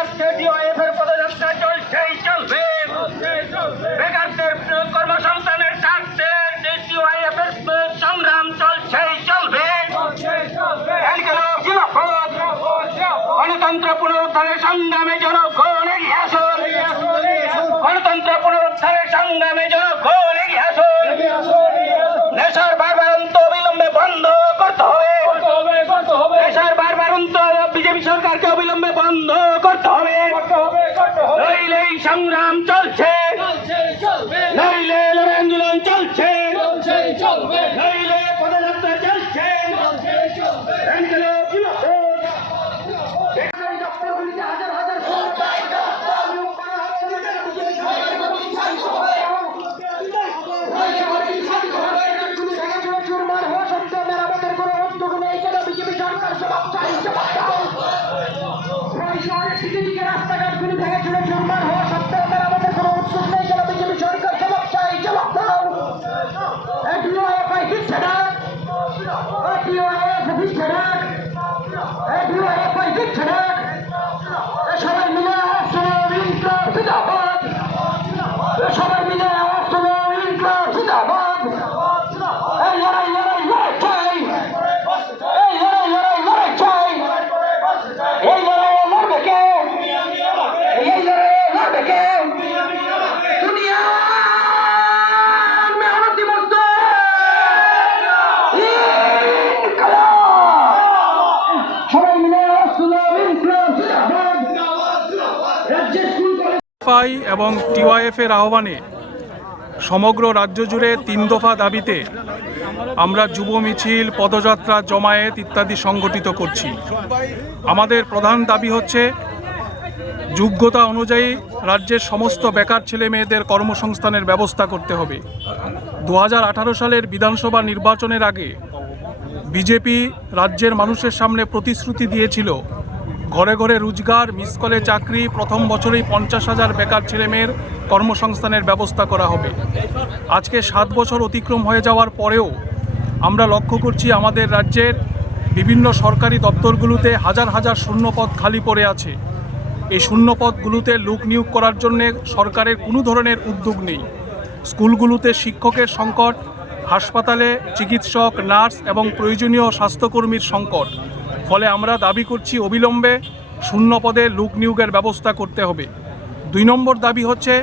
কর্মসংস্থানের স্বার্থে ডিওএফ এর পদযাত্রা চলছেই চলবে, বেকারদের কর্মসংস্থানের স্বার্থে ডিওএফ এর সংগ্রাম চলছেই চলবে। গণতন্ত্র পুনরুদ্ধারের সংগ্রামে জনগণের আসুন গণতন্ত্র পুনরুদ্ধারের সংগ্রামে সংগ্রাম চলছে। ডিওএফআই এ না ডিওএফ এ না ডিওএফআই এফআই এবং টিওয়াইএফ এর আহ্বানে সমগ্র রাজ্য জুড়ে তিন দফা দাবিতে আমরা যুব মিছিল, পদযাত্রা, জমায়েত ইত্যাদি সংগঠিত করছি। আমাদের প্রধান দাবি হচ্ছে, যোগ্যতা অনুযায়ী রাজ্যের সমস্ত বেকার ছেলে মেয়েদের কর্মসংস্থানের ব্যবস্থা করতে হবে। দু হাজার আঠারো সালের বিধানসভা নির্বাচনের আগে বিজেপি রাজ্যের মানুষের সামনে প্রতিশ্রুতি দিয়েছিল ঘরে ঘরে রোজগার মিস কলে চাকরি, প্রথম বছরেই পঞ্চাশ হাজার বেকার ছেলেমেয়ের কর্মসংস্থানের ব্যবস্থা করা হবে। আজকে সাত বছর অতিক্রম হয়ে যাওয়ার পরেও আমরা লক্ষ্য করছি আমাদের রাজ্যের বিভিন্ন সরকারি দপ্তরগুলোতে হাজার হাজার শূন্যপদ খালি পড়ে আছে। এই শূন্যপদগুলোতে লোক নিয়োগ করার জন্যে সরকারের কোনো ধরনের উদ্যোগ নেই। স্কুলগুলোতে শিক্ষকের সংকট, হাসপাতালে চিকিৎসক, নার্স এবং প্রয়োজনীয় স্বাস্থ্যকর্মীর সংকট। ফলে আমরা দাবি করছি অবিলম্বে শূন্য পদে লোক নিয়োগের ব্যবস্থা করতে হবে। দুই নম্বর দাবি হচ্ছে,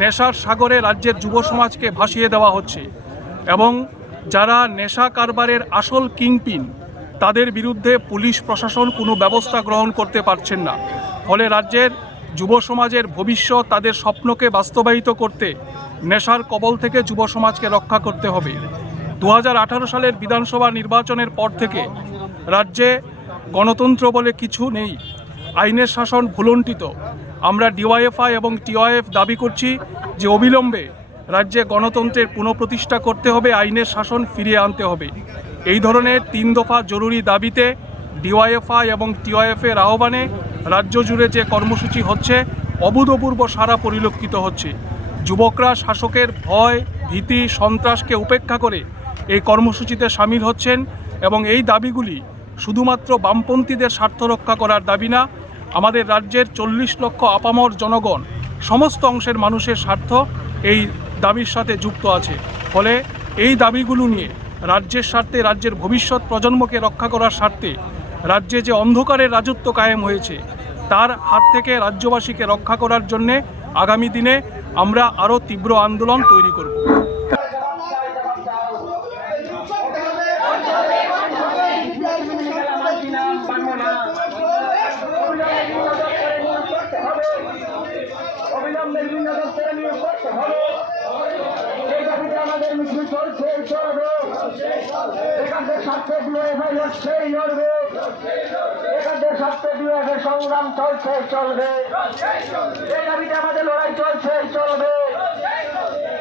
নেশার সাগরে রাজ্যের যুব সমাজকে ভাসিয়ে দেওয়া হচ্ছে এবং যারা নেশা কারবারের আসল কিংপিন, তাদের বিরুদ্ধে পুলিশ প্রশাসন কোনো ব্যবস্থা গ্রহণ করতে পারছেন না। ফলে রাজ্যের যুব সমাজের ভবিষ্যৎ তাদের স্বপ্নকে বাস্তবায়িত করতে নেশার কবল থেকে যুব সমাজকে রক্ষা করতে হবে। দু হাজার আঠারো সালের বিধানসভা নির্বাচনের পর থেকে রাজ্যে গণতন্ত্র বলে কিছু নেই। আইনের শাসন ভুলণ্ঠিত। আমরা ডিওয়াইএফআই এবং টিওয়াইএফ দাবি করছি যে অবিলম্বে রাজ্যে গণতন্ত্রের পুনঃপ্রতিষ্ঠা করতে হবে, আইনের শাসন ফিরিয়ে আনতে হবে। এই ধরনের তিন দফা জরুরি দাবিতে ডিওয়াইএফআই এবং টিওয়াইএফ এর আহ্বানে রাজ্য জুড়ে যে কর্মসূচি হচ্ছে, অভূতপূর্ব সারা পরিলক্ষিত হচ্ছে। যুবকরা শাসকের ভয়, ভীতি, সন্ত্রাসকে উপেক্ষা করে এই কর্মসূচিতে সামিল হচ্ছেন এবং এই দাবিগুলি শুধুমাত্র বামপন্থীদের স্বার্থ রক্ষা করার দাবি না, আমাদের রাজ্যের চল্লিশ লক্ষ আপামর জনগণ, সমস্ত অংশের মানুষের স্বার্থ এই দাবির সাথে যুক্ত আছে। ফলে এই দাবিগুলো নিয়ে রাজ্যের স্বার্থে রাজ্যের ভবিষ্যৎ প্রজন্মকে রক্ষা করার স্বার্থে রাজ্যে যে অন্ধকারের রাজত্ব কায়েম হয়েছে, তার হাত থেকে রাজ্যবাসীকে রক্ষা করার জন্যে আগামী দিনে আমরা আরও তীব্র আন্দোলন তৈরি করব অবিলম্বে বিভিন্ন দপ্তরে নিয়োগ করতে হবে এই দাবিতে আমাদের মিছিল চলছে এখানকার স্বার্থে ডিওএফআই লড়ছেই লড়বে এখানকার স্বার্থে ডিওএফের সংগ্রাম চলছে চলবে। এই দাবিতে আমাদের লড়াই চলছে চলবে।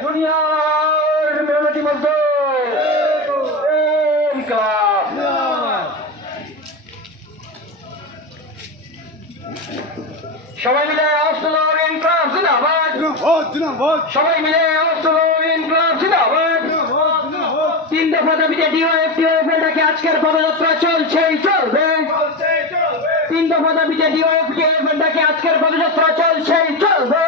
দুনিয়ার মেহনতি মধ্যে সবাই মিলে জিন্দাবাদ। সবাই মিলে তিন দফা দফা দাবিতে ডিওএফ ডিওএফ ডাকে আজকের পদযাত্রা চলছেই চলবে। তিন দফা দাবিতে ডিওএফ ডিওএফ ডাকে আজকের পদযাত্রা চলছেই চলবে।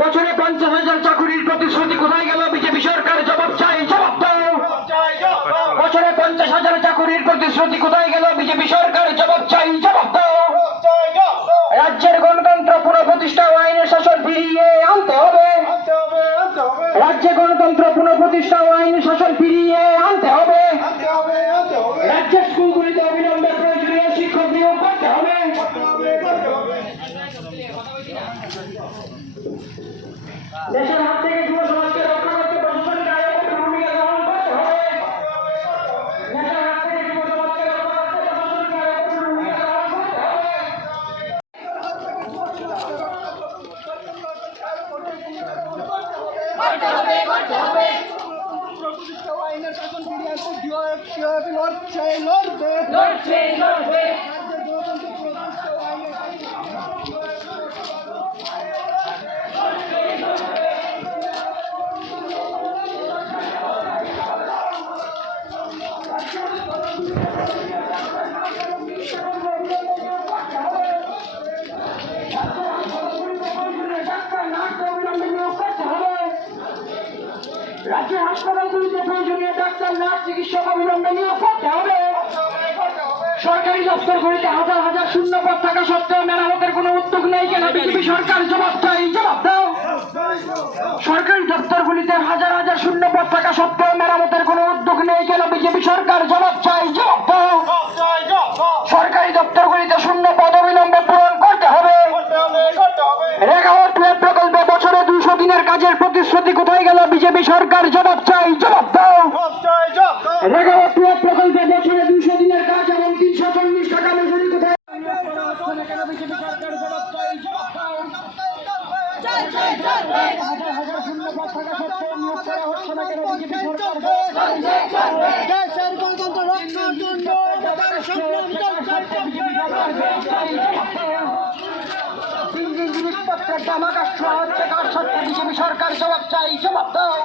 বছরে পঞ্চাশ হাজার চাকুরির প্রতিশ্রুতি কোথায় গেল? বিজেপি সরকার জবাব চাই জবাব দাও। বছরে পঞ্চাশ হাজার চাকুরির প্রতিশ্রুতি কোথায় গেল? বিজেপি সরকার জবাব চাই জবাব দাও। রাজ্যের গণতন্ত্র পুনঃপ্রতিষ্ঠা আইনের শাসন ফিরিয়ে আনতে হবে। রাজ্যে গণতন্ত্র পুনঃপ্রতিষ্ঠা ও আইনি শাসন ফিরিয়ে আনতে হবে। রাজ্যের স্কুলগুলিতে রাজ্যের হাসপাতালগুলিতে প্রয়োজনীয় ডাক্তার, নার্স, চিকিৎসক অবিলম্বে নিয়োগ করতে হবে। সরকারি দপ্তরগুলিতে হাজার হাজার শূন্য পদ থাকা সত্ত্বেও মেরামতের কোনো উদ্যোগ নেই কেন? বিজেপি সরকার জবাব চাই, জবাব দাও। সরকারি দপ্তরগুলিতে হাজার হাজার শূন্য পদ থাকা সত্ত্বেও মেরামতের কোনো উদ্যোগ নেই কেন? বিজেপি সরকার জবাব চাই, জবাব দাও। সরকারি দপ্তরগুলিতে শূন্য পদ অবিলম্বে পূরণ করতে হবে রেখাওয়ার টুয়েলভ প্রকল্পে বছরে দুশো দিনের কাজের প্রতিশ্রুতি কোথায় গেল বিজেপি সরকার জবাব চাই জবাব দাও। প্রকল্পে বছরে দুশো দিনের কাজ এবং তিনশো চল্লিশ টাকা মজুরি কোথায়? বিজেপি সরকার জবাব চাই জবাব দাও হাজার হাজার শূন্য পদ থাকা সত্ত্বেও নিয়োগ করা হচ্ছে না কেন বিজেপি সরকার? দেশের গণতন্ত্র রক্ষার জন্য সংগ্রাম তিন দিন জিনিসপত্রের দাম আকাশ হচ্ছে কার সত্ত্বে বিজেপি সরকার জবাব চাই, জবাব দাও।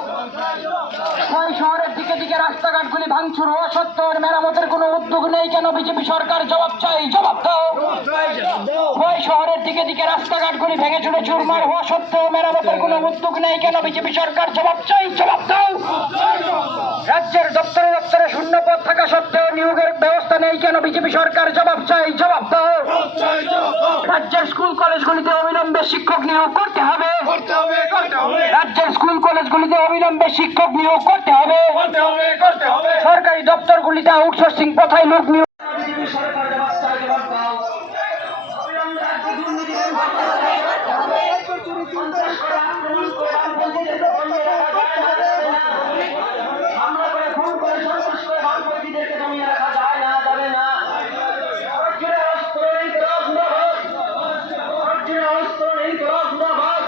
ছয় শহরের দিকে দিকে রাস্তাঘাটগুলি ভাঙচুর হওয়া সত্ত্বেও মেরামতের কোনো উদ্যোগ নেই কেন? বিজেপি সরকার জবাব চাই, জবাব দাও। শহরের দিকে রাস্তাঘাটগুলি ভেঙে চুরে চুরমার হওয়া সত্ত্বেও মেরামতের কোনো উদ্যোগ নেই। কেন বিজেপি সরকার? জবাব চাই জবাব দাও। রাজ্যের দপ্তরে দপ্তরে শূন্য পদ থাকা সত্ত্বেও নিয়োগের ব্যবস্থা নেই। কেন বিজেপি সরকার? জবাব চাই জবাব দাও। রাজ্যের স্কুল কলেজগুলিতে অবিলম্বে শিক্ষক নিয়োগ করতে হবে। রাজ্যের স্কুল কলেজগুলিতে অবিলম্বে শিক্ষক নিয়োগ করতে হবে। সরকারি দপ্তরগুলিতে আউটসোর্সিং প্রথায় লোক নিয়োগ আমরা করে ফোন করে সর্বশ করে বামপন্থীদেরকে জমিয়ে রাখা যায় না যাবে না অর্জুনের অস্ত্র নেই তো অগ্নভাগ অর্জুনের অস্ত্র নেই তো অগ্নভাগ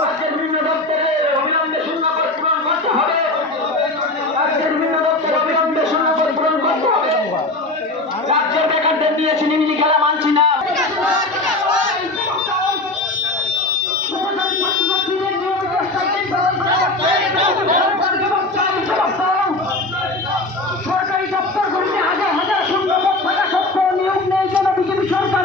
রাজ্যের বিভিন্ন দপ্তরে অবিলম্বে শূন্যপদ পূরণ করতে হবে রাজ্যের বিভিন্ন দপ্তরে অবিলম্বে শূন্যপদ পূরণ করতে হবে রাজ্যের বেকারদের নিয়ে ছিনিমিনি খেলা মানছি না সরকারি দপ্তরগুলিতে হাজার হাজার শূন্য পদ থাকা সত্ত্বেও নিয়োগ নেই কেন বিজেপি সরকার